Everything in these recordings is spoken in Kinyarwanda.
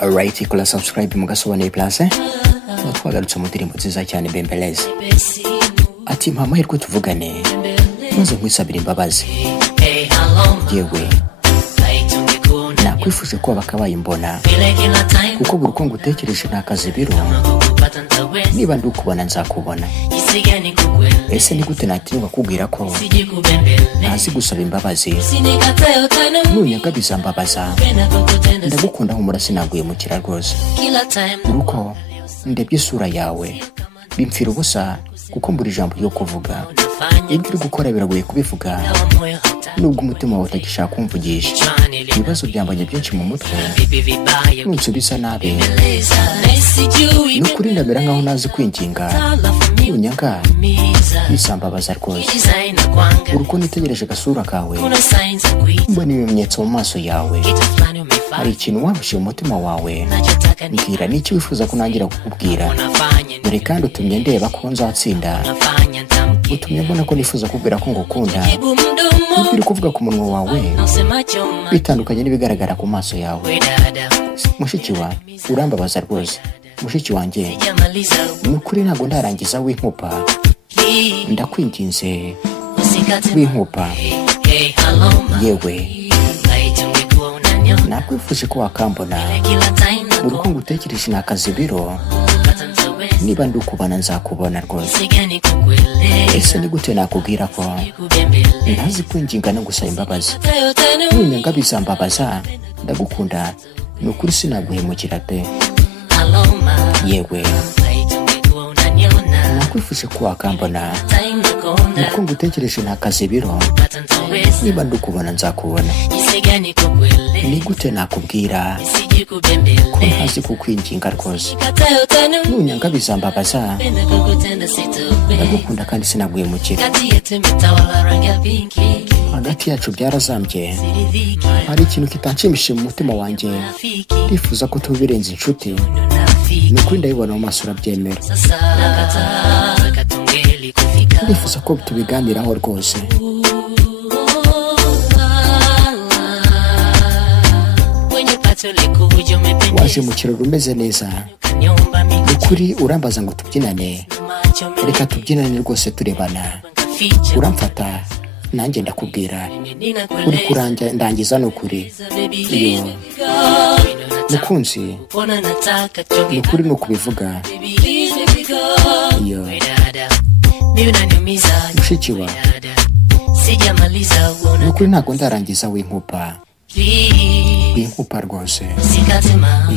Alright, kula subscribe mugasobane plus twagarutse mu ndirimbo nziza cyane Bembeleza. Ati mama hirwe tuvugane maze nkwisabira imbabazi. Yewe nakwifuje ko bakabaye mbona kuko buri uko ngutekereje nakazi biro niba ndukubona nzakubona. Ese ni gute natinyuka kubwira ko ntazi gusaba imbabazi nunyaga bizambabaza ndagukunda humura sinaguye mu kira rwose uruko ndebye isura yawe bimfira ubusa kuko mbura ijambo ryo kuvuga ibyo uri gukora biragoye kubivuga nubwo umutima wawe utagishaka kumvugisha ibibazo byambanye byinshi mu mutwe nunsubiza nabi nukuri ndamera nkaho nazi kwinginga nunyaga bisambabaza rwose uruko nitegereje gasura kawe mbona ibimenyetso mu maso yawe hari ikintu wabishiye umutima wawe mbwira n'iki wifuza ko nangira kukubwira dore kandi utumye ndeba ko nzatsinda utumye mbona ko nifuza kubwira ko ngukunda uri kuvuga ku munwa wawe bitandukanye n'ibigaragara ku maso yawe mushiki wa urambabaza rwose mushiki wanjye nukuri ntago ndarangiza w'inkupa ndakwinginze w'inkupa yewe nakwifuje ko wakambona uruko ngutekereje nakazi biro niba ndukubana nzakubona rwose. Ese ni gute nakubwira ko ntazi kwinginga no gusaba imbabazi nunyaga bizambabaza ndagukunda nukuri sinaguhemukira pe. Yewe nakwifuje ko wakambona uruko ngutekereje nakazi biro niba ndukubona nzakubona. Ni gute nakubwira ko ntazi kukwinginga rwose nunyaga bizambabaza ndagukunda kandi sinaguhemukira. Hagati yacu byarazambye hari ikintu kitanshimishije mu mutima wanjye ndifuza ko tubirenze inshuti nukuri ndabibona mu maso urabyemera ndifuza ko tubiganiraho rwose. Waje mu kirori umeze neza nukuri urambaza ngo tubyinane reka tubyinane rwose turebana uramfata nanjye ndakubwira uri kuranja ndangiza nukuri iyo mukunzi nukuri nukubivuga iyo mushiki wa nukuri ntago ndarangiza w'inkupa w'inkupa rwose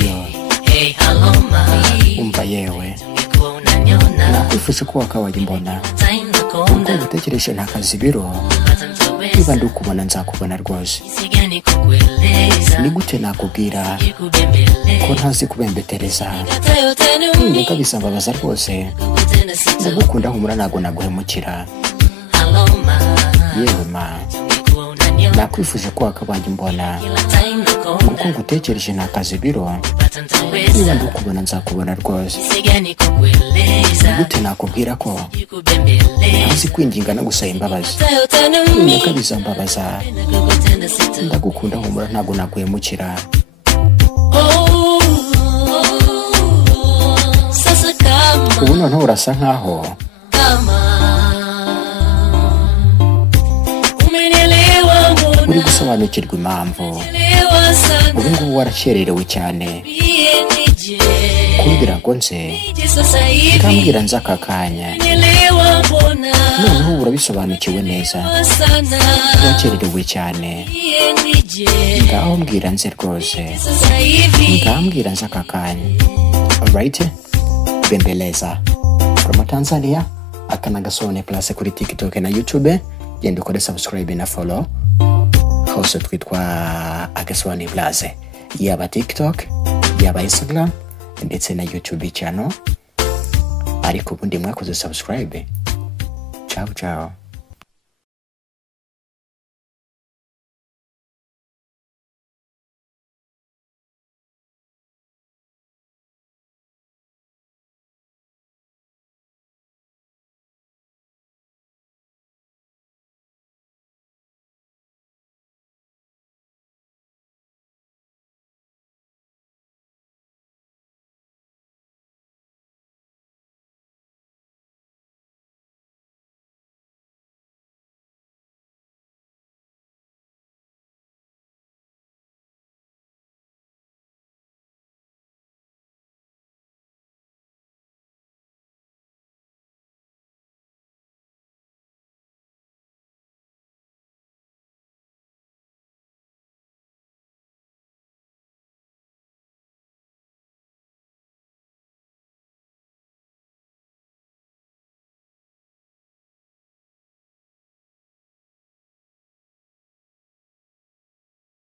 iyo umva yewe nakwifuje ko wakabaye mbona uko ngutekereje nakazi biro niba ndukubona nzakubona rwose. Ni gute nakubwira ko ntazi kubembetereza nunyaga bizambabaza rwose ndagukunda humura ntago naguhemukira. Yewe ma nakwifuje ko wakabaye mbona uko ngutekereje nakazi biro niba ndukubona nzakubona rwose. Ni gute nakubwira ko ntazi kwinginga no gusaba imbabazi nunyaga bizambabaza ndagukunda humura ntago naguhemukira. Ubu noneho urasa nkaho uri gusobanukirwa impamvu ubu ngubu warakererewe cyane kumbwira ngo nze ukambwira nza aka kanya noneho urabisobanukiwe neza wakererewe cyane ngaho mbwira nze rwose ngambwira nza aka kanya. Alright, Bembeleza from Tanzania akanagasone plus kuri TikTok na YouTube genda ukore subscribe na follow hose twitwa Agaswane Plus yaba TikTok yaba Instagram ndetse na YouTube channel ariko ubundi mwakoze subscribe. Ciao ciao.